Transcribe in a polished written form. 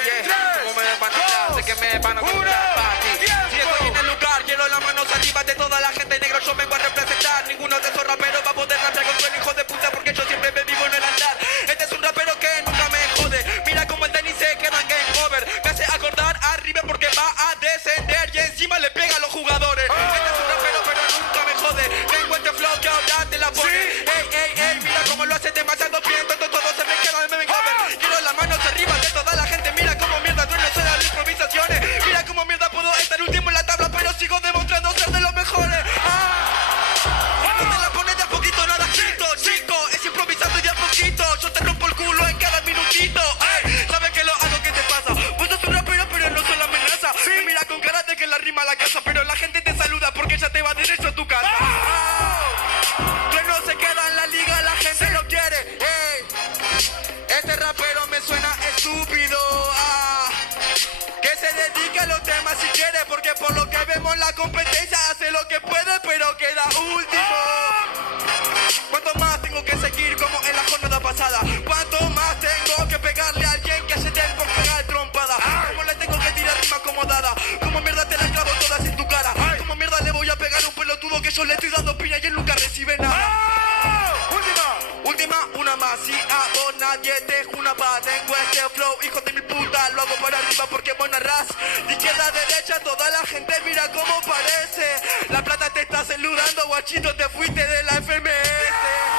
Como me van a hablar, sé que me van a comprar aquí. Si estoy en el lugar, quiero las manos arriba de toda la gente negro, yo vengo a representar. Ninguno de esos raperos va a poder rapear contra el hijo de puta porque yo siempre me vivo en el andar. Este es un rapero que nunca me jode. Mira como el tenis se queda en game over. Me hace acordar a River porque va a descender y encima le pega a los jugadores. Este es un rapero pero nunca me jode. Tengo este flow que ahora te la pone. Ey, mira cómo lo hace demasiado bien. Todo se me queda en game over. Quiero las manos arriba de toda la gente. Mira cómo mierda duele ser las improvisaciones. Mira cómo mierda puedo estar último en la tabla, pero sigo demostrando ser de los mejores. No te la pones de a poquito, nada chico. Es improvisando y de a poquito. Yo te rompo el culo en cada minutito. ¿Sabes que lo hago? ¿Qué te pasa? Vos sos un rapero, pero no sos la amenaza. Me mira con cara de que la rima la casa, pero la gente te saluda porque ya te va derecho a tu casa. Que no se queda en la liga, la gente lo quiere. Este rapero me suena estúpido. Que se dedique a los temas si quiere, porque por lo que vemos la competencia hace lo que puede, pero queda último. ¿Cuánto más tengo que seguir como en la jornada pasada? ¿Cuánto más tengo que pegarle a alguien que se den por pegar trompada? ¿Cómo le tengo que tirar rima acomodada? ¿Cómo mierda te la clavo todas en tu cara? ¿Cómo mierda le voy a pegar a un pelotudo que yo le estoy dando piña y él nunca recibe nada? Última, una más. Si a vos nadie te juna pa. Tengo este flow, hijo de mi puta. Lo hago para arriba porque vos narrás. De izquierda a derecha, toda la gente mira cómo parece. La plata te está saludando, guachito, te fuiste de la FMS.